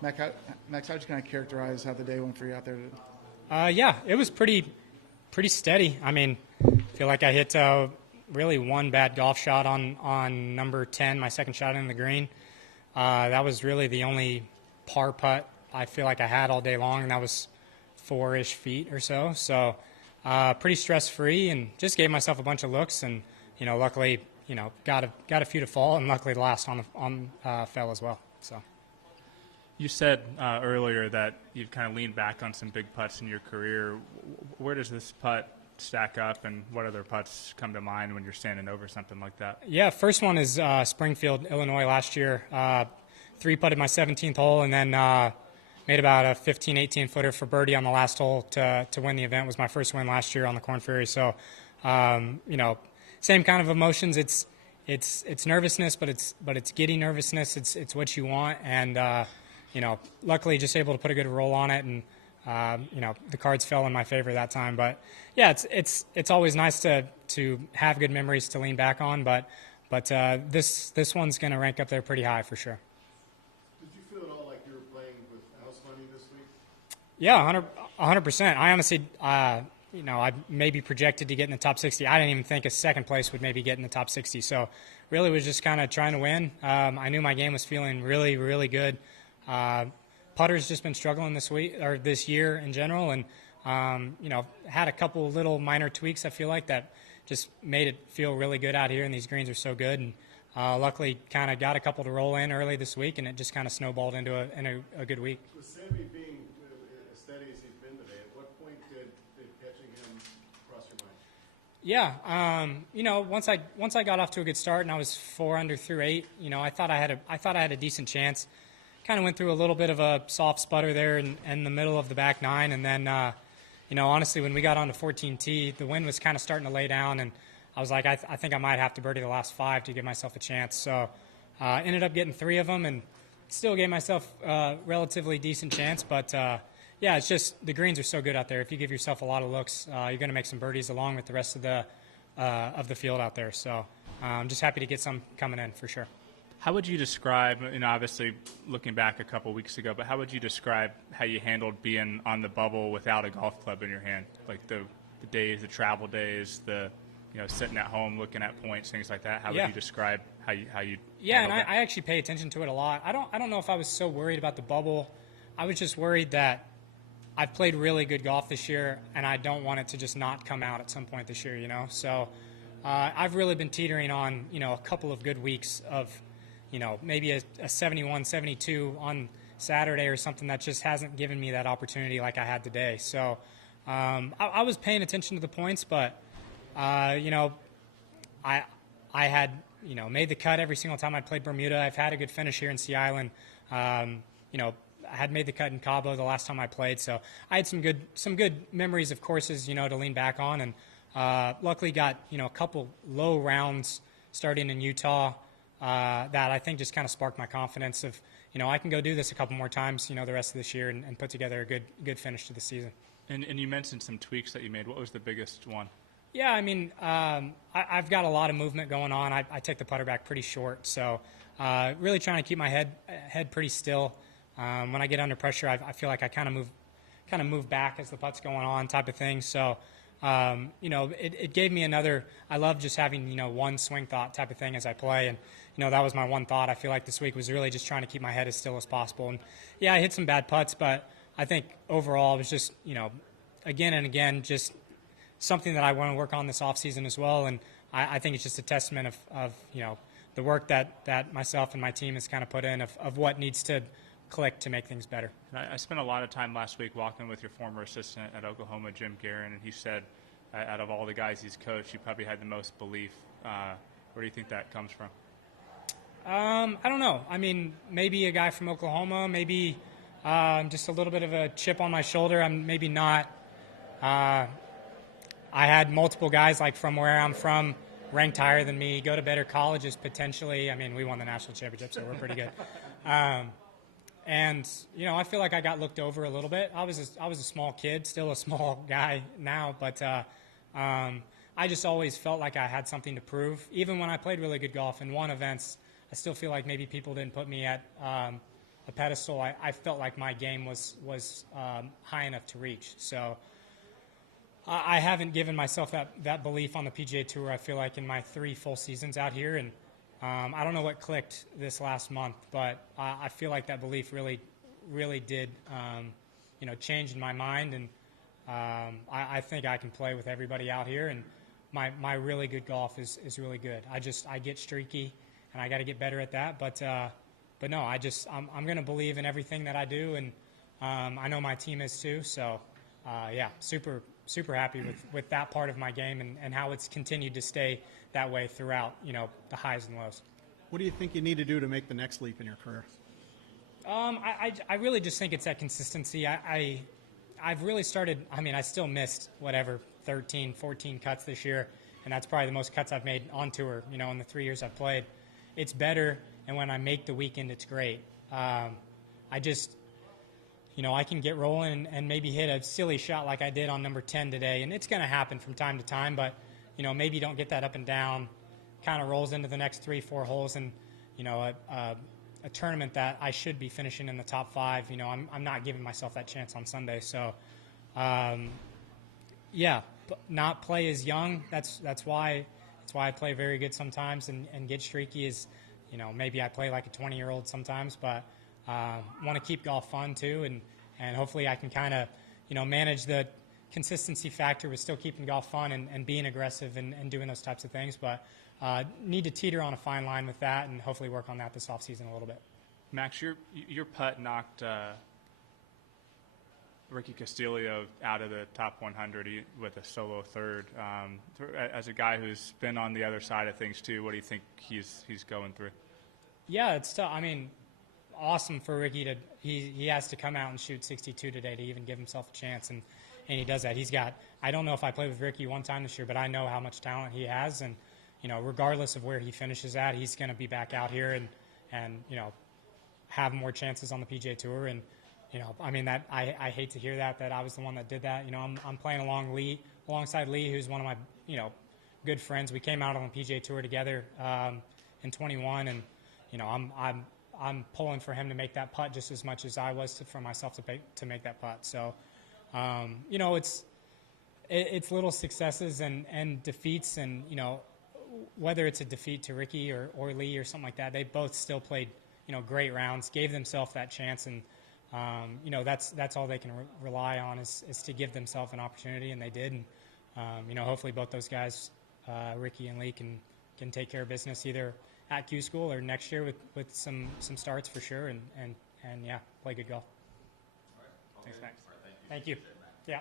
Max, how would you kind of characterize how the day went for you out there? Yeah, it was pretty steady. I mean, I feel like I hit really one bad golf shot on number 10, my second shot in the green. That was really the only par putt I feel like I had all day long, and that was 4-ish feet or so. So pretty stress-free, and just gave myself a bunch of looks, and luckily got a few to fall, and luckily the last on fell as well. So. You said earlier that you've kind of leaned back on some big putts in your career. Where does this putt stack up, and what other putts come to mind when you're standing over something like that? Yeah, first one is Springfield, Illinois last year. Three-putted my 17th hole, and then made about a 15, 18-footer for birdie on the last hole to win the event. It was my first win last year on the Korn Ferry. So, same kind of emotions. It's nervousness, but it's giddy nervousness. It's what you want, and luckily just able to put a good roll on it, and the cards fell in my favor that time. But yeah, it's always nice to have good memories to lean back on. But this one's going to rank up there pretty high for sure. Did you feel at all like you were playing with house money this week? Yeah, 100%. I honestly, I maybe projected to get in the top 60. I didn't even think a second place would maybe get in the top 60. So really was just kind of trying to win. I knew my game was feeling really, really good. Putter's just been struggling this week or this year in general, and had a couple little minor tweaks. I feel like that just made it feel really good out here, and these greens are so good. And luckily, kind of got a couple to roll in early this week, and it just kind of snowballed into a good week. With Sami being as steady as he's been today, at what point did catching him cross your mind? Yeah, once I got off to a good start and I was 4 under through 8, I thought I had a decent chance. Kind of went through a little bit of a soft sputter there in the middle of the back nine, and then honestly, when we got on to 14T, the wind was kind of starting to lay down, and I was like, I think I might have to birdie the last 5 to give myself a chance. So ended up getting 3 of them, and still gave myself a relatively decent chance. But yeah, it's just the greens are so good out there. If you give yourself a lot of looks, you're going to make some birdies along with the rest of the field out there. So I'm just happy to get some coming in for sure. How would you describe, obviously looking back a couple weeks ago, but how would you describe how you handled being on the bubble without a golf club in your hand? Like the days, the travel days, the sitting at home looking at points, things like that. How would you describe how you Yeah, and I actually pay attention to it a lot. I don't know if I was so worried about the bubble. I was just worried that I've played really good golf this year, and I don't want it to just not come out at some point this year, So I've really been teetering on, a couple of good weeks of maybe a 71, 72 on Saturday or something that just hasn't given me that opportunity like I had today. So I was paying attention to the points, but, I had, made the cut every single time I played Bermuda. I've had a good finish here in Sea Island. I had made the cut in Cabo the last time I played. So I had some good memories of courses, to lean back on. And luckily got, a couple low rounds starting in Utah. That I think just kind of sparked my confidence of, I can go do this a couple more times, the rest of this year and put together a good finish to the season. And you mentioned some tweaks that you made. What was the biggest one? Yeah, I mean, I've got a lot of movement going on. I take the putter back pretty short, so really trying to keep my head pretty still. When I get under pressure, I feel like I kind of move back as the putt's going on, type of thing. So. It gave me another. I love just having one swing thought type of thing as I play, and that was my one thought. I feel like this week was really just trying to keep my head as still as possible. And yeah, I hit some bad putts, but I think overall it was just again and again just something that I want to work on this off season as well. And I think it's just a testament of the work that myself and my team has kind of put in of what needs to click to make things better. I spent a lot of time last week walking with your former assistant at Oklahoma, Jim Guerin, and he said out of all the guys he's coached, you probably had the most belief. Where do you think that comes from? I don't know. I mean, maybe a guy from Oklahoma, maybe just a little bit of a chip on my shoulder. I'm maybe not. I had multiple guys like from where I'm from ranked higher than me, go to better colleges potentially. I mean, we won the national championship, so we're pretty good. And I feel like I got looked over a little bit. I was a small kid, still a small guy now, but I just always felt like I had something to prove. Even when I played really good golf and won events, I still feel like maybe people didn't put me at a pedestal, I felt like my game was high enough to reach. So I haven't given myself that belief on the PGA Tour. I feel like in my 3 full seasons out here, and I don't know what clicked this last month, but I feel like that belief really did change in my mind, and I think I can play with everybody out here, and my really good golf is really good. I get streaky, and I got to get better at that. But no, I'm going to believe in everything that I do, and I know my team is too. So yeah, super happy with that part of my game and how it's continued to stay that way throughout the highs and lows. What do you think you need to do to make the next leap in your career? I really just think it's that consistency. I've really started, I still missed 13, 14 cuts this year, and that's probably the most cuts I've made on tour, in the 3 years I've played. It's better, and when I make the weekend, it's great. I can get rolling and maybe hit a silly shot like I did on number 10 today, and it's going to happen from time to time, but, maybe you don't get that up and down, kind of rolls into the next 3-4 holes, and, a tournament that I should be finishing in the top 5, I'm not giving myself that chance on Sunday. So, yeah, not play as young. That's why I play very good sometimes and get streaky. Is maybe I play like a 20-year-old sometimes, but want to keep golf fun too, and hopefully I can kind of manage the consistency factor with still keeping golf fun and being aggressive and doing those types of things, but. Need to teeter on a fine line with that, and hopefully work on that this offseason a little bit. Max, your putt knocked Ricky Castillo out of the top 100 with a solo third. As a guy who's been on the other side of things too, what do you think he's going through? Yeah, it's tough. Awesome for Ricky he has to come out and shoot 62 today to even give himself a chance, and he does that. I don't know if I played with Ricky one time this year, but I know how much talent he has, and regardless of where he finishes at, he's going to be back out here and have more chances on the PGA Tour. And, that I hate to hear that I was the one that did that. I'm playing alongside Lee, who's one of my, good friends. We came out on the PGA Tour together in 21, and, I'm pulling for him to make that putt just as much as I was for myself to make that putt. So, it's little successes and defeats, and, whether it's a defeat to Ricky or Lee or something like that, they both still played, great rounds, gave themselves that chance, and that's all they can rely on is to give themselves an opportunity, and they did. And hopefully both those guys, Ricky and Lee, can take care of business either at Q School or next year with some starts for sure, and yeah, play good golf. Thanks, Max. Thank you. Yeah.